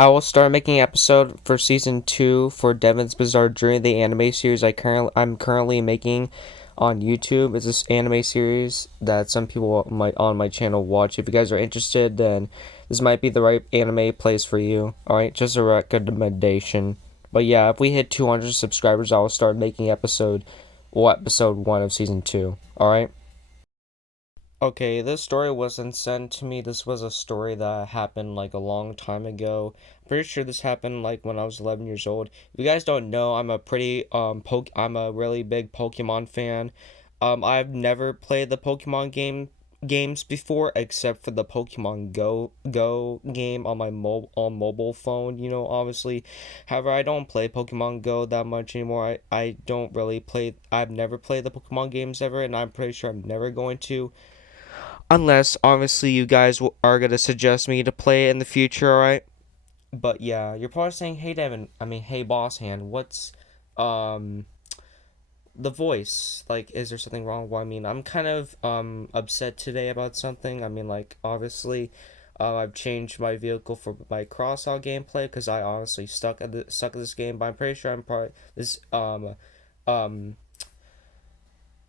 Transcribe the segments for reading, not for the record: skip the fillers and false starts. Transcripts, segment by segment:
I will start making an episode for season 2 for Devin's Bizarre Journey, the anime series I'm currently making on YouTube. It's this anime series that some people might on my channel watch. If you guys are interested, then this might be the right anime place for you. Alright, just a recommendation. But yeah, if we hit 200 subscribers, I will start making episode 1 of season 2. Alright? Okay, this story wasn't sent to me. This was a story that happened like a long time ago. Pretty sure this happened like when I was 11 years old. If you guys don't know, I'm a really big Pokemon fan. I've never played the games before except for the Pokemon Go game on my mobile phone, obviously. However, I don't play Pokemon Go that much anymore. I don't really play I've never played the Pokemon games ever, and I'm pretty sure I'm never going to. Unless, obviously, you guys are going to suggest me to play it in the future, alright? But yeah, you're probably saying, hey, Devin, hey, Boss Hand, what's, um, the voice? Like, is there something wrong? Well, I'm kind of, upset today about something. Obviously, I've changed my vehicle for my crossout gameplay because I honestly stuck at this game, but I'm pretty sure I'm probably, um,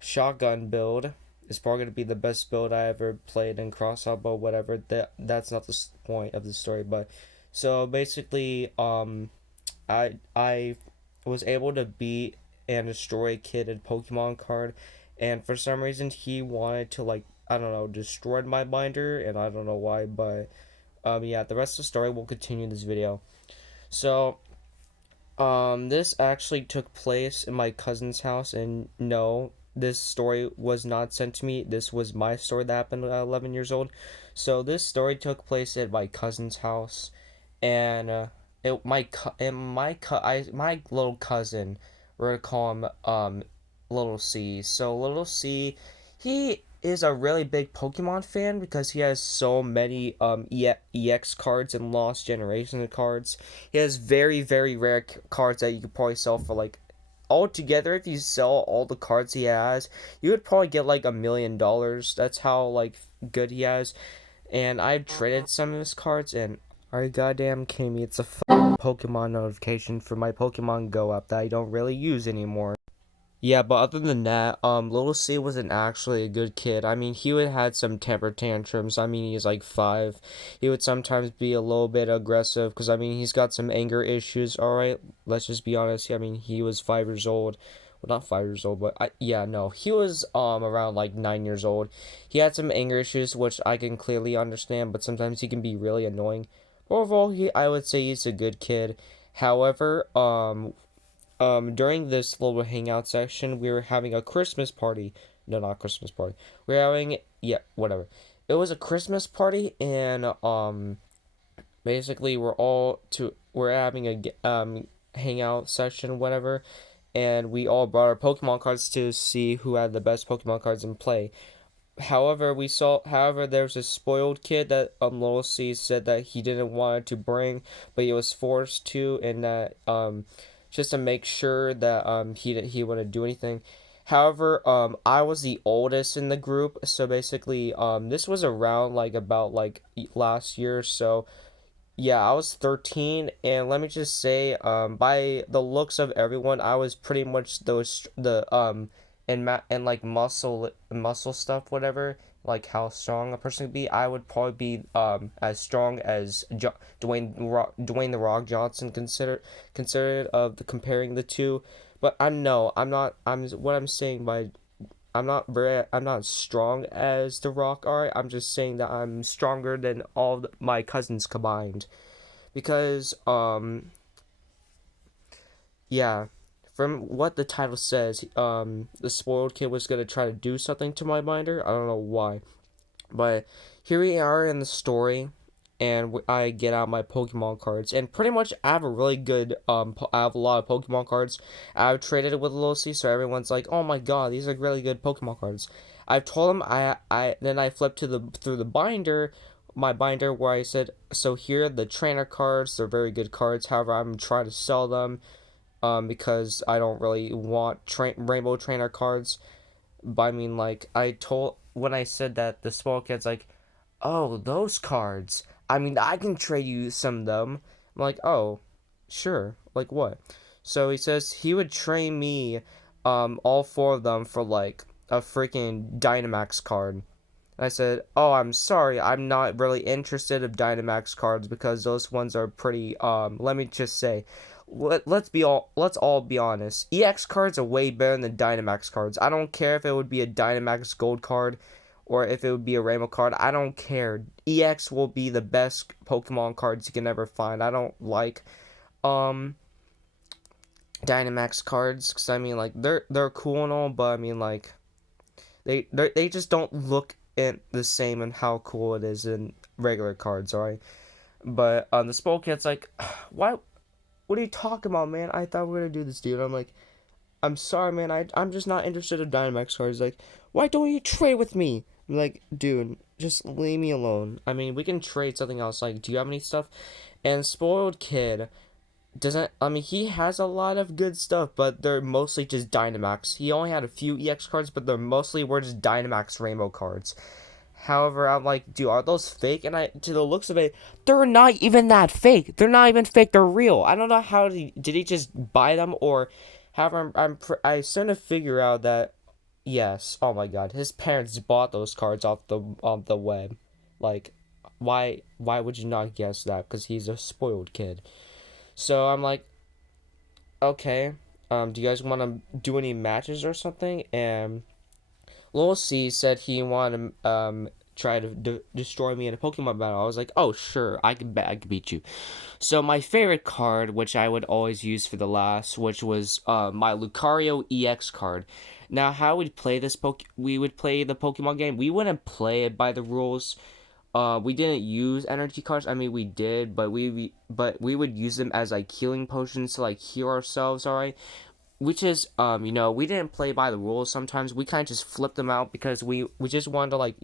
shotgun build is probably going to be the best build I ever played in crossout, but whatever. That's not the point of the story. But so basically, I was able to beat and destroy a kid in Pokemon card, and for some reason he wanted to, like, I don't know, destroy my binder, and I don't know why. But yeah, the rest of the story will continue in this video. So this actually took place in my cousin's house, and no, this story was not sent to me. This was my story that happened at 11 years old. So this story took place at my cousin's house, and my little cousin, we're gonna call him Little C. So Little C, he is a really big Pokemon fan because he has so many EX cards and Lost Generation cards. He has very, very rare cards that you could probably sell for like altogether. If you sell all the cards he has, you would probably get like $1 million. That's how like good he has. And I've traded some of his cards, and are you goddamn kidding me? It's a Pokemon notification for my Pokemon Go app that I don't really use anymore. Yeah, but other than that, Little C wasn't actually a good kid. He would had some temper tantrums. He's like 5. He would sometimes be a little bit aggressive because he's got some anger issues. All right, let's just be honest. He was 5 years old. Well, not 5 years old, but yeah, no, he was around like 9 years old. He had some anger issues, which I can clearly understand, but sometimes he can be really annoying. Overall, I would say he's a good kid. However, during this little hangout section, we were having a Christmas party. No, not Christmas party. We are having, yeah, whatever. It was a Christmas party, and basically we're having a hangout session, whatever, and we all brought our Pokemon cards to see who had the best Pokemon cards in play. However, there was a spoiled kid that Little C said that he didn't want to bring, but he was forced to, and that just to make sure that he wouldn't do anything. However, I was the oldest in the group, so basically this was around like about like last year, so yeah, I was 13, and let me just say, by the looks of everyone, I was pretty much and like muscle stuff, whatever, like how strong a person could be. I would probably be as strong as Dwayne the Rock Johnson considered of the comparing the two, but I'm not. What I'm saying by I'm not strong as The Rock are. I'm just saying that I'm stronger than all my cousins combined. Because yeah, from what the title says, the spoiled kid was gonna try to do something to my binder. I don't know why, but here we are in the story, and I get out my Pokemon cards, and pretty much I have a really good I have a lot of Pokemon cards. I've traded it with Lucy, so everyone's like, "Oh my God, these are really good Pokemon cards." I've told them I then I flipped to the through the binder. My binder where I said, so here are the trainer cards. They're very good cards. However, I'm trying to sell them because I don't really want rainbow trainer cards. But like, I told when I said that, the small kid's like, "Oh, those cards. I can trade you some of them." I'm like, oh, sure. Like what? So he says he would train me, all four of them for like a freaking Dynamax card. And I said, oh, I'm sorry, I'm not really interested in Dynamax cards because those ones are pretty. Let me just say, let's all be honest. EX cards are way better than Dynamax cards. I don't care if it would be a Dynamax Gold card or if it would be a Rainbow card. I don't care. EX will be the best Pokemon cards you can ever find. I don't like um Dynamax cards because I mean like they're cool and all, but I mean like they just don't look the same and how cool it is in regular cards, alright? But the Spoket's like, why? What are you talking about, man? I thought we were gonna do this, dude. I'm like, I'm sorry, man. I'm just not interested in Dynamax cards. Like, why don't you trade with me? I'm like, dude, just leave me alone. I mean, we can trade something else. Like, do you have any stuff? And Spoiled Kid doesn't. I mean, he has a lot of good stuff, but they're mostly just Dynamax. He only had a few EX cards, but they're mostly were just Dynamax Rainbow cards. However, I'm like, dude, are those fake? And to the looks of it, they're not even that fake. They're not even fake. They're real. I don't know how did he just buy them or, however, I starting to figure out that yes, oh my god, his parents bought those cards off the web. Like, why would you not guess that? Because he's a spoiled kid. So I'm like, okay, do you guys want to do any matches or something? And Lil C said he wanted to try to destroy me in a Pokemon battle. I was like, oh sure, I can bet I could beat you. So my favorite card, which I would always use for the last, which was my Lucario EX card. Now, how we'd play we would play the Pokemon game. We wouldn't play it by the rules. We didn't use energy cards. I mean, we did, but we would use them as like healing potions to like heal ourselves. All right, which is we didn't play by the rules. Sometimes we kind of just flipped them out because we just wanted to like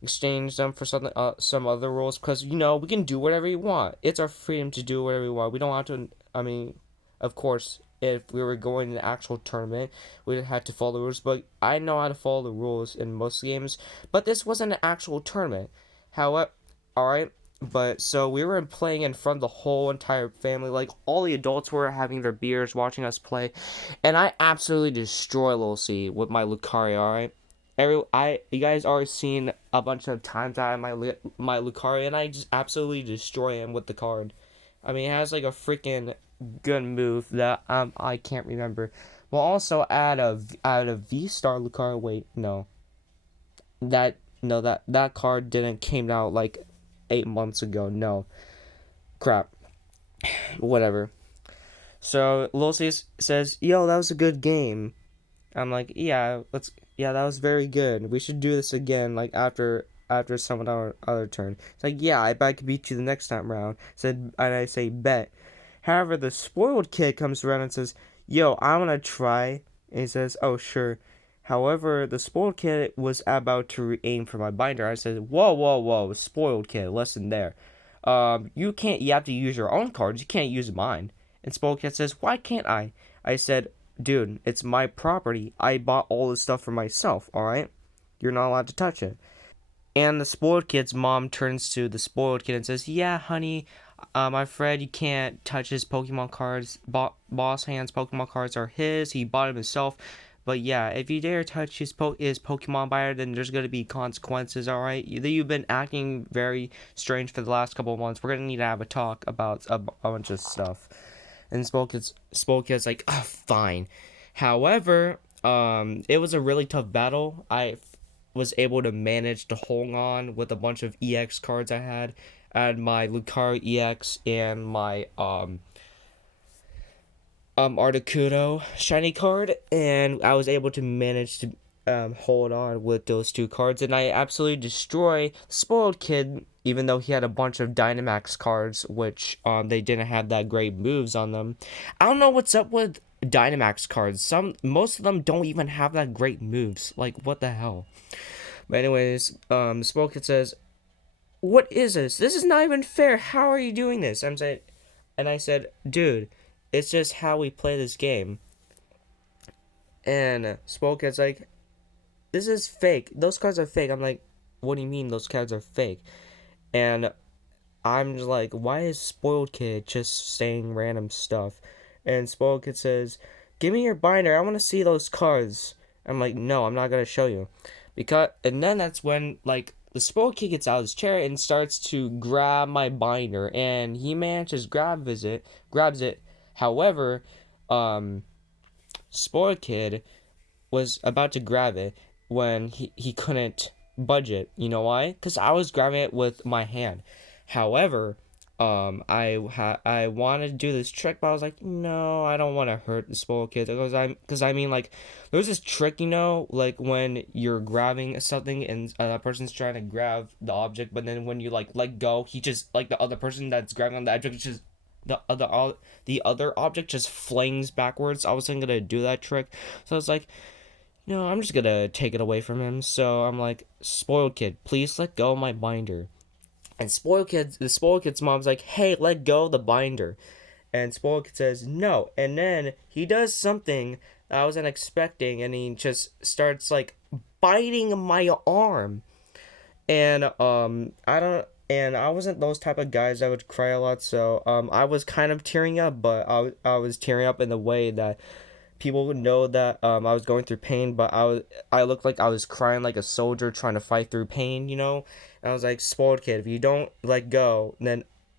exchange them for something some other rules because we can do whatever we want. It's our freedom to do whatever we want. We don't have to. I mean, of course, if we were going to an actual tournament, we'd have to follow the rules. But I know how to follow the rules in most games. But this wasn't an actual tournament. However, all right. But so we were playing in front of the whole entire family. Like all the adults were having their beers, watching us play, and I absolutely destroy Lil C with my Lucario. All right, you guys already seen a bunch of times I have my Lucario, and I just absolutely destroy him with the card. I mean, it has like a freaking good move that I can't remember. Well, also add a V Star Lucario. Wait, no, that no that card didn't came out like 8 months ago. No, crap. Whatever. So Lil C says, "Yo, that was a good game." I'm like, "Yeah, let's. Yeah, that was very good. We should do this again. Like after some of our other turn." It's like, "Yeah, I bet I could beat you the next time round." Said, and I say, "Bet." However, the spoiled kid comes around and says, "Yo, I wanna try." And he says, "Oh sure." However, the spoiled kid was about to aim for my binder. I said, "Whoa, whoa, whoa, spoiled kid, listen there. You can't. You have to use your own cards. You can't use mine." And spoiled kid says, "Why can't I?" I said, "Dude, it's my property. I bought all this stuff for myself. All right, you're not allowed to touch it." And the spoiled kid's mom turns to the spoiled kid and says, "Yeah, honey, my friend, you can't touch his Pokemon cards. Boss Hand's Pokemon cards are his. He bought them himself. But yeah, if you dare touch his Pokemon buyer, then there's gonna be consequences. All right, you've been acting very strange for the last couple of months. We're gonna need to have a talk about a bunch of stuff." And Spolkid's like, oh, fine. However, it was a really tough battle. Was able to manage to hold on with a bunch of EX cards I had. I had my Lucario EX and my Articuno shiny card, and I was able to manage to hold on with those two cards, and I absolutely destroy Spoiled Kid, even though he had a bunch of Dynamax cards, which they didn't have that great moves on them. I don't know what's up with Dynamax cards. Most of them don't even have that great moves. Like what the hell? But anyways, Spoiled Kid says, "What is this? This is not even fair. How are you doing this?" And I said, "Dude, it's just how we play this game." And Spoket's like, "This is fake. Those cards are fake." I'm like, "What do you mean those cards are fake?" And I'm just like, why is spoiled kid just saying random stuff? And spoiled kid says, "Give me your binder. I want to see those cards." I'm like, "No, I'm not gonna show you," because and then that's when like the spoiled kid gets out of his chair and starts to grab my binder, and he manages grabs it. However, um, spoiled kid was about to grab it when he couldn't budge it. You know why? Because I was grabbing it with my hand. However, I wanted to do this trick, but I was like, no, I don't want to hurt the spoiled kid because I mean like there's this trick, like when you're grabbing something and a person's trying to grab the object, but then when you like let go, he just like the other person that's grabbing on the object just the other object just flings backwards. I wasn't gonna do that trick, so I was like, no, I'm just gonna take it away from him. So I'm like, spoiled kid, please let go of my binder. And the spoiled kid's mom's like, hey, let go of the binder. And spoiled kid says no. And then he does something that I wasn't expecting, and he just starts like biting my arm. And I don't. And I wasn't those type of guys that would cry a lot, so I was kind of tearing up, but I was tearing up in the way that people would know that I was going through pain, but I looked like I was crying like a soldier trying to fight through pain. And I was like, spoiled kid, if you don't let go,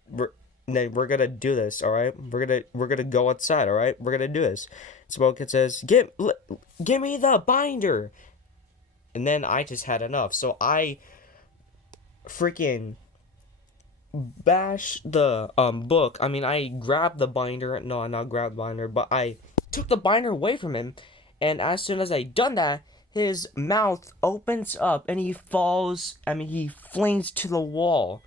we're then we're gonna do this, all right? We're gonna go outside, all right? We're gonna do this. Spoiled kid says, give me the binder, and then I just had enough, so I freaking bash the book. I mean, I grabbed the binder. No, not grabbed the binder, but I took the binder away from him. And as soon as I done that, his mouth opens up and he falls. I mean, he flings to the wall.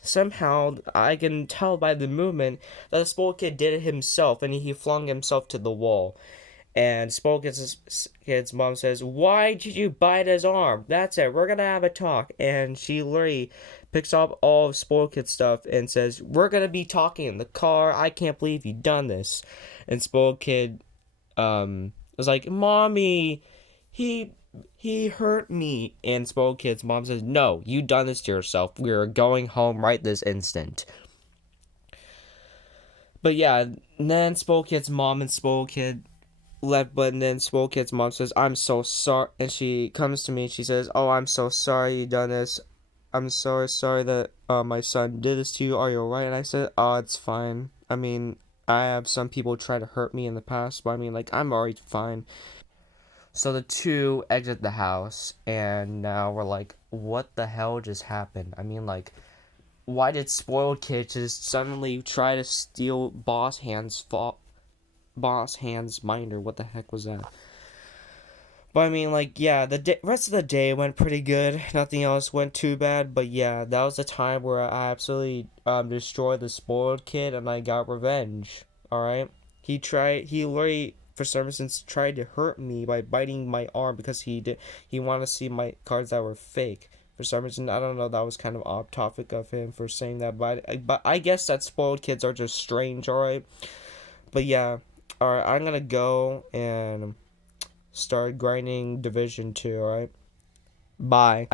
Somehow, I can tell by the movement that the spoiled kid did it himself, and he flung himself to the wall. And spoiled kid's mom says, "Why did you bite his arm? That's it. We're gonna have a talk." And she literally picks up all of spoiled kid stuff and says, "We're gonna be talking in the car. I can't believe you done this." And spoiled kid was like, "Mommy, he he hurt me." And spoiled kid's mom says, "No, you done this to yourself. We're going home right this instant." But yeah, then spoiled kid's mom and spoiled kid left, but then Swole Kid's mom says, "I'm so sorry," and she comes to me and she says, "Oh, I'm so sorry you done this. I'm sorry that my son did this to you. Are you alright?" And I said, "Oh, it's fine. I mean, I have some people try to hurt me in the past, but I mean, like, I'm already fine." So the two exit the house, and now we're like, what the hell just happened? I mean, like, why did Spoiled Kid just suddenly try to steal Boss Hand's minder? What the heck was that? But I mean, like, yeah, rest of the day went pretty good. Nothing else went too bad. But yeah, that was the time where I absolutely destroyed the spoiled kid, and I got revenge. All right, he literally for some reason tried to hurt me by biting my arm because he wanted to see my cards that were fake. For some reason, I don't know. That was kind of off topic of him for saying that, but I guess that spoiled kids are just strange. All right, but yeah, all right. I'm gonna go and start grinding Division 2, alright? Bye.